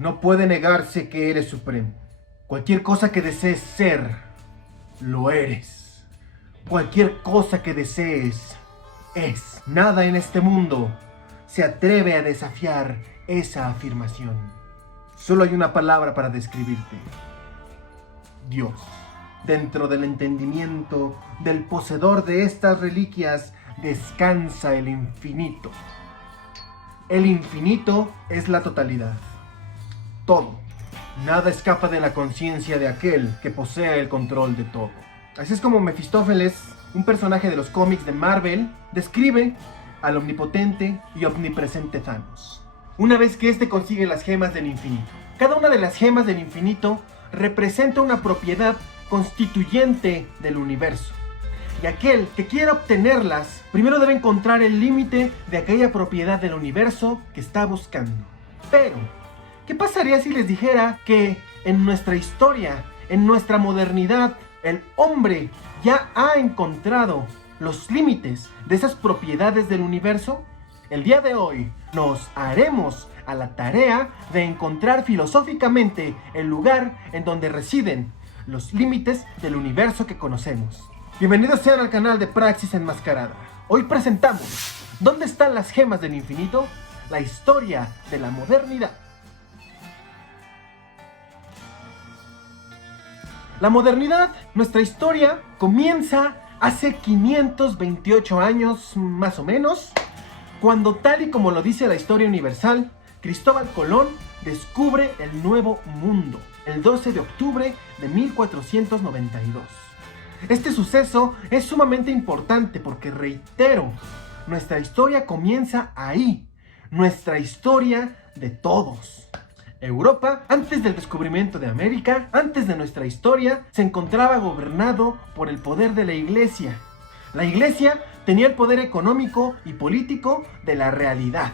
No puede negarse que eres supremo. Cualquier cosa que desees ser, lo eres. Cualquier cosa que desees, es. Nada en este mundo se atreve a desafiar esa afirmación. Solo hay una palabra para describirte: Dios. Dentro del entendimiento del poseedor de estas reliquias descansa el infinito. El infinito es la totalidad. Todo. Nada escapa de la conciencia de aquel que posee el control de todo. Así es como Mefistófeles, un personaje de los cómics de Marvel, describe al omnipotente y omnipresente Thanos. Una vez que éste consigue las gemas del infinito. Cada una de las gemas del infinito representa una propiedad constituyente del universo. Y aquel que quiera obtenerlas, primero debe encontrar el límite de aquella propiedad del universo que está buscando. Pero, ¿qué pasaría si les dijera que en nuestra historia, en nuestra modernidad, el hombre ya ha encontrado los límites de esas propiedades del universo? El día de hoy nos haremos a la tarea de encontrar filosóficamente el lugar en donde residen los límites del universo que conocemos. Bienvenidos sean al canal de Praxis Enmascarada. Hoy presentamos ¿Dónde están las gemas del infinito? La historia de la modernidad. La modernidad, nuestra historia, comienza hace 528 años más o menos, cuando, tal y como lo dice la historia universal, Cristóbal Colón descubre el Nuevo Mundo, el 12 de octubre de 1492. Este suceso es sumamente importante porque, reitero, nuestra historia comienza ahí, nuestra historia de todos. Europa, antes del descubrimiento de América, antes de nuestra historia, se encontraba gobernado por el poder de la Iglesia. La Iglesia tenía el poder económico y político de la realidad,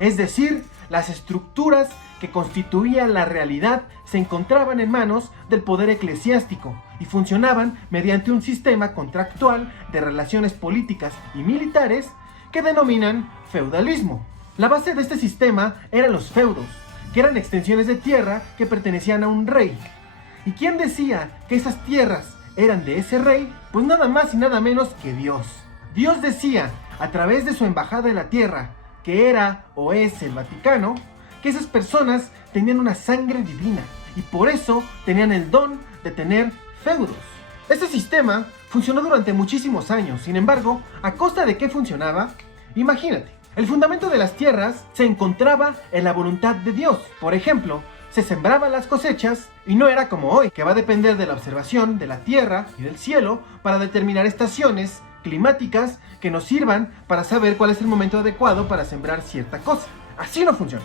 es decir, las estructuras que constituían la realidad se encontraban en manos del poder eclesiástico y funcionaban mediante un sistema contractual de relaciones políticas y militares que denominan feudalismo. La base de este sistema eran los feudos, que eran extensiones de tierra que pertenecían a un rey. ¿Y quién decía que esas tierras eran de ese rey? Pues nada más y nada menos que Dios. Dios decía, a través de su embajada en la tierra, que era o es el Vaticano, que esas personas tenían una sangre divina y por eso tenían el don de tener feudos. Este sistema funcionó durante muchísimos años. Sin embargo, ¿a costa de qué funcionaba? Imagínate, el fundamento de las tierras se encontraba en la voluntad de Dios. Por ejemplo, se sembraban las cosechas y no era como hoy, que va a depender de la observación de la tierra y del cielo para determinar estaciones climáticas que nos sirvan para saber cuál es el momento adecuado para sembrar cierta cosa. Así no funciona.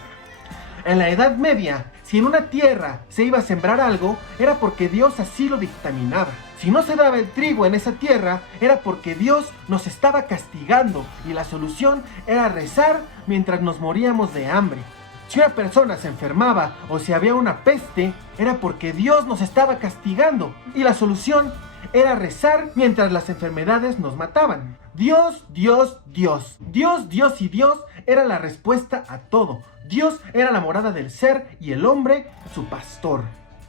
En la Edad Media, si en una tierra se iba a sembrar algo, era porque Dios así lo dictaminaba. Si no se daba el trigo en esa tierra, era porque Dios nos estaba castigando y la solución era rezar mientras nos moríamos de hambre. Si una persona se enfermaba o si había una peste, era porque Dios nos estaba castigando y la solución era rezar mientras las enfermedades nos mataban. Dios, Dios, Dios. Dios, Dios y Dios era la respuesta a todo. Dios era la morada del ser y el hombre su pastor.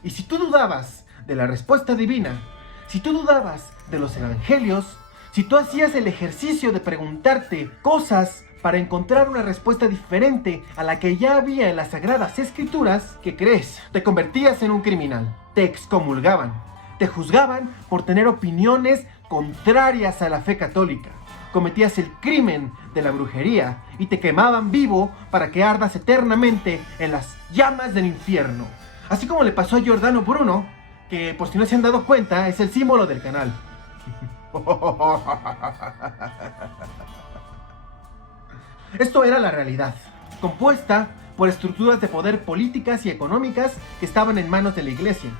Y si tú dudabas de la respuesta divina, si tú dudabas de los evangelios, si tú hacías el ejercicio de preguntarte cosas para encontrar una respuesta diferente a la que ya había en las sagradas escrituras, ¿qué crees? Te convertías en un criminal, te excomulgaban, te juzgaban por tener opiniones contrarias a la fe católica. Cometías el crimen de la brujería y te quemaban vivo para que ardas eternamente en las llamas del infierno. Así como le pasó a Giordano Bruno, que por si no se han dado cuenta es el símbolo del canal. Esto era la realidad, compuesta por estructuras de poder políticas y económicas que estaban en manos de la Iglesia.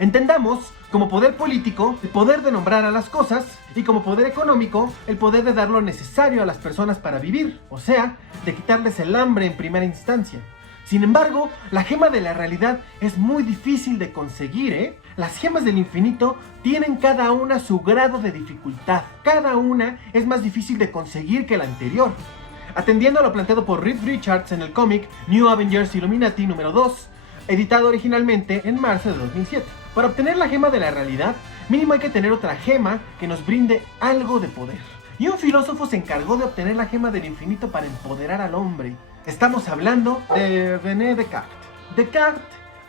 Entendamos como poder político el poder de nombrar a las cosas y como poder económico el poder de dar lo necesario a las personas para vivir, o sea, de quitarles el hambre en primera instancia. Sin embargo, la gema de la realidad es muy difícil de conseguir, Las gemas del infinito tienen cada una su grado de dificultad. Cada una es más difícil de conseguir que la anterior. Atendiendo a lo planteado por Reed Richards en el cómic New Avengers Illuminati número 2, editado originalmente en marzo de 2007. Para obtener la gema de la realidad, mínimo hay que tener otra gema que nos brinde algo de poder. Y un filósofo se encargó de obtener la gema del infinito para empoderar al hombre. Estamos hablando de René Descartes. Descartes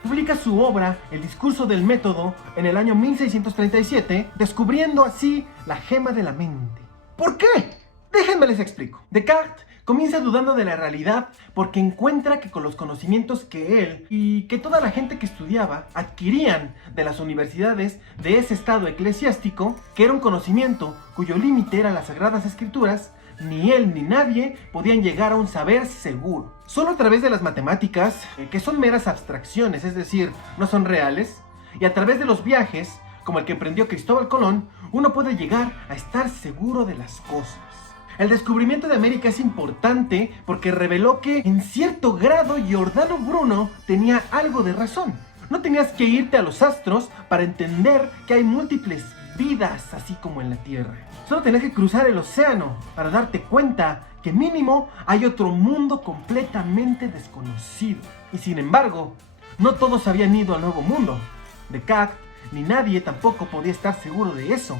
publica su obra El discurso del método en el año 1637, descubriendo así la gema de la mente. ¿Por qué? Déjenme les explico. Descartes comienza dudando de la realidad porque encuentra que con los conocimientos que él y que toda la gente que estudiaba adquirían de las universidades de ese estado eclesiástico, que era un conocimiento cuyo límite eran las Sagradas Escrituras, ni él ni nadie podían llegar a un saber seguro. Solo a través de las matemáticas, que son meras abstracciones, es decir, no son reales, y a través de los viajes, como el que emprendió Cristóbal Colón, uno puede llegar a estar seguro de las cosas. El descubrimiento de América es importante porque reveló que, en cierto grado, Giordano Bruno tenía algo de razón. No tenías que irte a los astros para entender que hay múltiples vidas, así como en la Tierra. Solo tenías que cruzar el océano para darte cuenta que mínimo hay otro mundo completamente desconocido. Y sin embargo, no todos habían ido al nuevo mundo. Descartes ni nadie tampoco podía estar seguro de eso.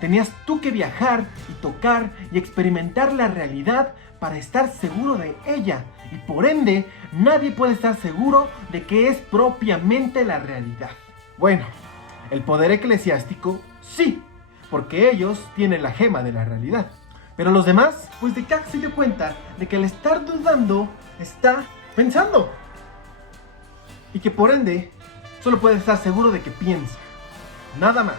Tenías tú que viajar y tocar y experimentar la realidad para estar seguro de ella. Y por ende, nadie puede estar seguro de que es propiamente la realidad. Bueno, el poder eclesiástico sí, porque ellos tienen la gema de la realidad. Pero los demás, pues Descartes se dio cuenta de que al estar dudando, está pensando. Y que por ende, solo puede estar seguro de que piensa. Nada más.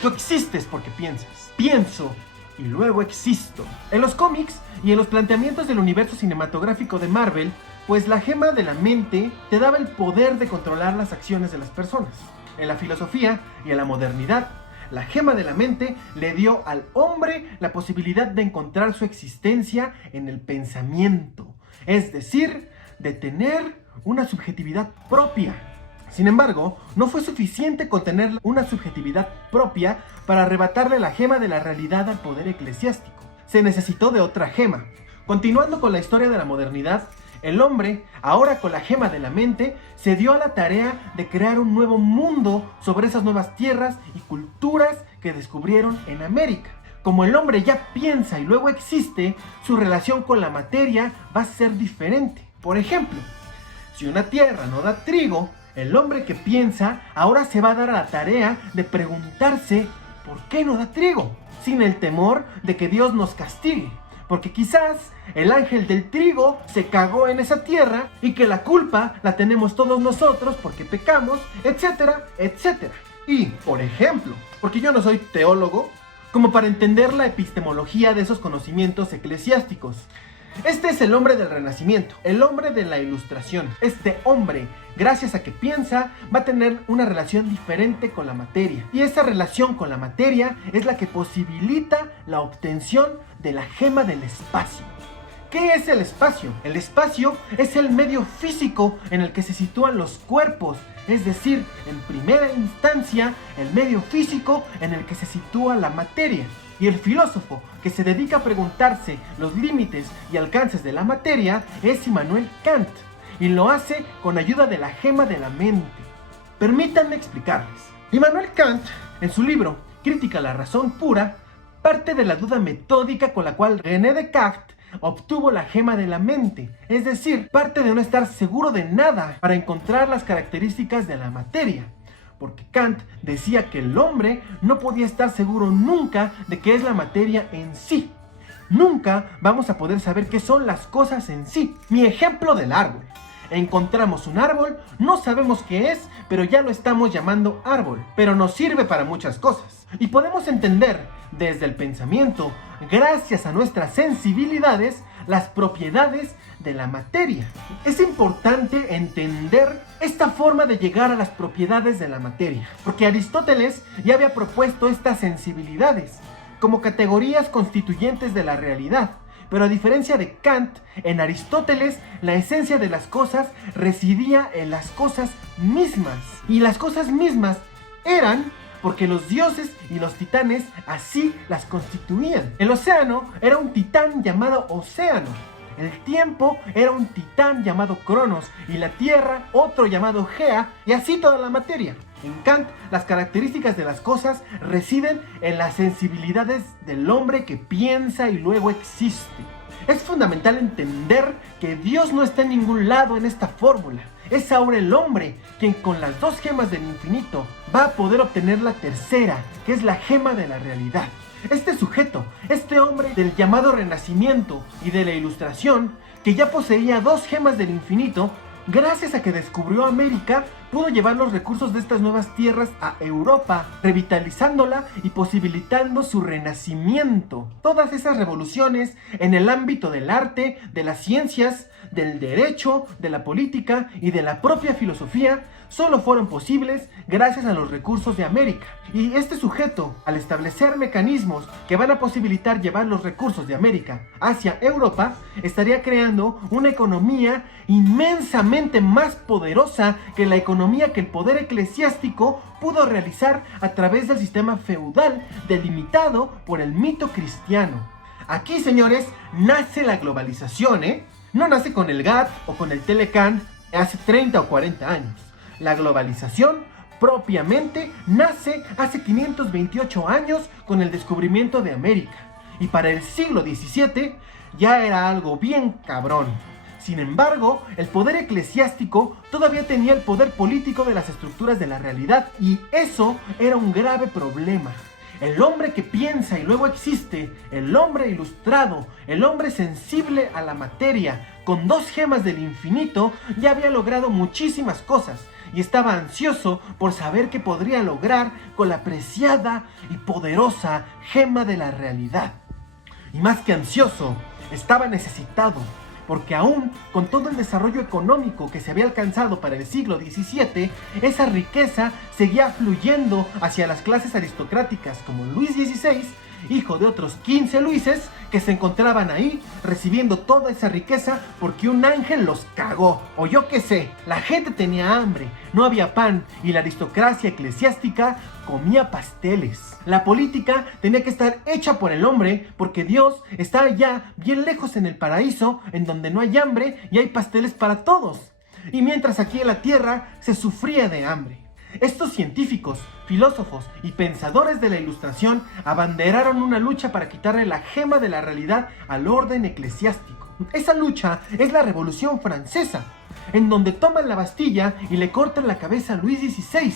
Tú existes porque piensas. Pienso y luego existo. En los cómics y en los planteamientos del universo cinematográfico de Marvel, pues la gema de la mente te daba el poder de controlar las acciones de las personas. En la filosofía y en la modernidad, la gema de la mente le dio al hombre la posibilidad de encontrar su existencia en el pensamiento, es decir, de tener una subjetividad propia. Sin embargo, no fue suficiente con tener una subjetividad propia para arrebatarle la gema de la realidad al poder eclesiástico. Se necesitó de otra gema. Continuando con la historia de la modernidad, el hombre, ahora con la gema de la mente, se dio a la tarea de crear un nuevo mundo sobre esas nuevas tierras y culturas que descubrieron en América. Como el hombre ya piensa y luego existe, su relación con la materia va a ser diferente. Por ejemplo, si una tierra no da trigo, el hombre que piensa ahora se va a dar a la tarea de preguntarse ¿por qué no da trigo? Sin el temor de que Dios nos castigue, porque quizás el ángel del trigo se cagó en esa tierra y que la culpa la tenemos todos nosotros porque pecamos, etcétera, etcétera. Y, por ejemplo, porque yo no soy teólogo, como para entender la epistemología de esos conocimientos eclesiásticos. Este es el hombre del Renacimiento, el hombre de la Ilustración. Este hombre, gracias a que piensa, va a tener una relación diferente con la materia. Y esa relación con la materia es la que posibilita la obtención de la gema del espacio. ¿Qué es el espacio? El espacio es el medio físico en el que se sitúan los cuerpos, es decir, en primera instancia, el medio físico en el que se sitúa la materia. Y el filósofo que se dedica a preguntarse los límites y alcances de la materia es Immanuel Kant, y lo hace con ayuda de la gema de la mente. Permítanme explicarles. Immanuel Kant, en su libro Crítica a la razón pura, parte de la duda metódica con la cual René Descartes obtuvo la gema de la mente, es decir, parte de no estar seguro de nada para encontrar las características de la materia. Porque Kant decía que el hombre no podía estar seguro nunca de qué es la materia en sí. Nunca vamos a poder saber qué son las cosas en sí. Mi ejemplo del árbol. Encontramos un árbol, no sabemos qué es, pero ya lo estamos llamando árbol. Pero nos sirve para muchas cosas. Y podemos entender desde el pensamiento, gracias a nuestras sensibilidades, las propiedades de la materia. Es importante entender esta forma de llegar a las propiedades de la materia, porque Aristóteles ya había propuesto estas sensibilidades como categorías constituyentes de la realidad. Pero a diferencia de Kant, en Aristóteles la esencia de las cosas residía en las cosas mismas. Y las cosas mismas eran porque los dioses y los titanes así las constituían. El océano era un titán llamado Océano. El tiempo era un titán llamado Cronos y la Tierra otro llamado Gea, y así toda la materia. En Kant, las características de las cosas residen en las sensibilidades del hombre que piensa y luego existe. Es fundamental entender que Dios no está en ningún lado en esta fórmula. Es ahora el hombre quien con las dos gemas del infinito va a poder obtener la tercera, que es la gema de la realidad. Este sujeto, este hombre del llamado Renacimiento y de la Ilustración, que ya poseía dos gemas del infinito, gracias a que descubrió América, pudo llevar los recursos de estas nuevas tierras a Europa, revitalizándola y posibilitando su renacimiento. Todas esas revoluciones en el ámbito del arte, de las ciencias, del derecho, de la política y de la propia filosofía solo fueron posibles gracias a los recursos de América. Y este sujeto, al establecer mecanismos que van a posibilitar llevar los recursos de América hacia Europa, estaría creando una economía inmensamente más poderosa que la economía que el poder eclesiástico pudo realizar a través del sistema feudal delimitado por el mito cristiano. Aquí, señores, nace la globalización, No nace con el GATT o con el Telecan hace 30 o 40 años. La globalización propiamente nace hace 528 años con el descubrimiento de América. Y para el siglo XVII ya era algo bien cabrón. Sin embargo, el poder eclesiástico todavía tenía el poder político de las estructuras de la realidad, y eso era un grave problema. El hombre que piensa y luego existe, el hombre ilustrado, el hombre sensible a la materia, con dos gemas del infinito, ya había logrado muchísimas cosas y estaba ansioso por saber qué podría lograr con la preciada y poderosa gema de la realidad. Y más que ansioso, estaba necesitado, porque aún con todo el desarrollo económico que se había alcanzado para el siglo XVII, esa riqueza seguía fluyendo hacia las clases aristocráticas como Luis XVI, hijo de otros 15 Luises, que se encontraban ahí recibiendo toda esa riqueza porque un ángel los cagó, o yo qué sé. La gente tenía hambre, no había pan, y la aristocracia eclesiástica comía pasteles. La política tenía que estar hecha por el hombre porque Dios está allá bien lejos en el paraíso, en donde no hay hambre y hay pasteles para todos. Y mientras aquí en la tierra se sufría de hambre. Estos científicos, filósofos y pensadores de la Ilustración abanderaron una lucha para quitarle la gema de la realidad al orden eclesiástico. Esa lucha es la Revolución Francesa, en donde toman la Bastilla y le cortan la cabeza a Luis XVI,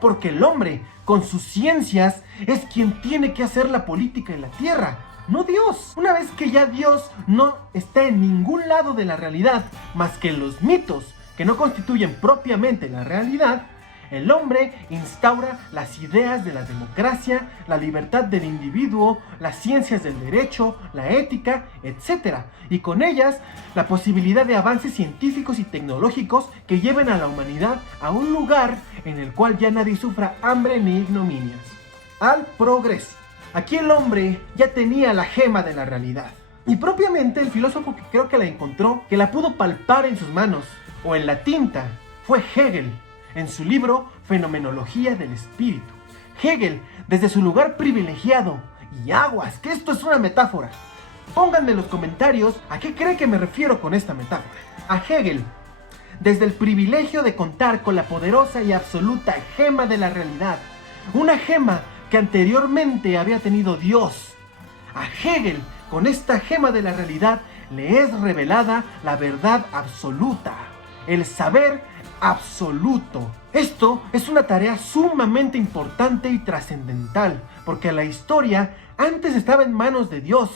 porque el hombre, con sus ciencias, es quien tiene que hacer la política en la tierra, no Dios. Una vez que ya Dios no está en ningún lado de la realidad, más que en los mitos que no constituyen propiamente la realidad, el hombre instaura las ideas de la democracia, la libertad del individuo, las ciencias del derecho, la ética, etc. Y con ellas, la posibilidad de avances científicos y tecnológicos que lleven a la humanidad a un lugar en el cual ya nadie sufra hambre ni ignominias. Al progreso. Aquí el hombre ya tenía la gema de la realidad. Y propiamente el filósofo que creo que la encontró, que la pudo palpar en sus manos, o en la tinta, fue Hegel, en su libro Fenomenología del Espíritu. Hegel, desde su lugar privilegiado, y aguas, que esto es una metáfora. Pónganme en los comentarios a qué cree que me refiero con esta metáfora. A Hegel, desde el privilegio de contar con la poderosa y absoluta gema de la realidad, una gema que anteriormente había tenido Dios. A Hegel, con esta gema de la realidad, le es revelada la verdad absoluta, el saber absoluto. Esto es una tarea sumamente importante y trascendental, porque la historia antes estaba en manos de Dios.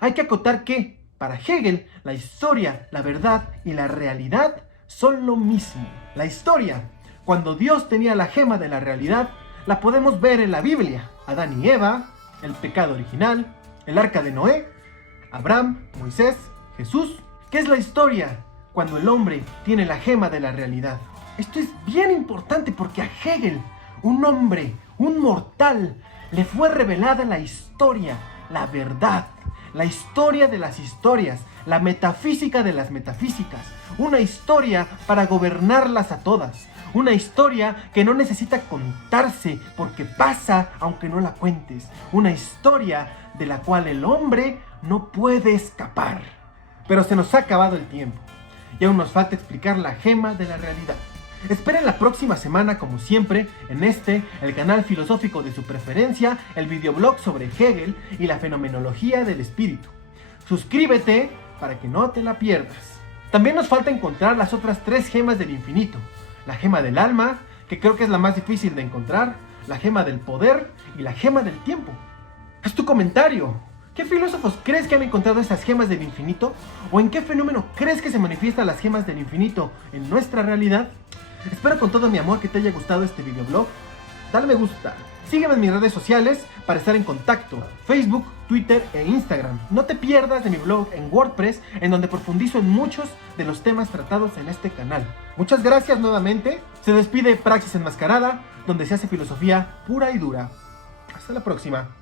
Hay que acotar que, para Hegel, la historia, la verdad y la realidad son lo mismo. La historia, cuando Dios tenía la gema de la realidad, la podemos ver en la Biblia. Adán y Eva, el pecado original, el arca de Noé, Abraham, Moisés, Jesús. ¿Qué es la historia cuando el hombre tiene la gema de la realidad? Esto es bien importante porque a Hegel, un hombre, un mortal, le fue revelada la historia, la verdad, la historia de las historias, la metafísica de las metafísicas, una historia para gobernarlas a todas, una historia que no necesita contarse porque pasa aunque no la cuentes, una historia de la cual el hombre no puede escapar. pero se nos ha acabado el tiempo. Y aún nos falta explicar la gema de la realidad. Esperen la próxima semana, como siempre, en el canal filosófico de su preferencia, el videoblog sobre Hegel y la fenomenología del espíritu. Suscríbete para que no te la pierdas. También nos falta encontrar las otras 3 gemas del infinito. La gema del alma, que creo que es la más difícil de encontrar, la gema del poder y la gema del tiempo. Haz tu comentario. ¿Qué filósofos crees que han encontrado esas gemas del infinito? ¿O en qué fenómeno crees que se manifiestan las gemas del infinito en nuestra realidad? Espero con todo mi amor que te haya gustado este videoblog. Dale me gusta. Sígueme en mis redes sociales para estar en contacto. Facebook, Twitter e Instagram. No te pierdas de mi blog en WordPress, en donde profundizo en muchos de los temas tratados en este canal. Muchas gracias nuevamente. Se despide Praxis Enmascarada, donde se hace filosofía pura y dura. Hasta la próxima.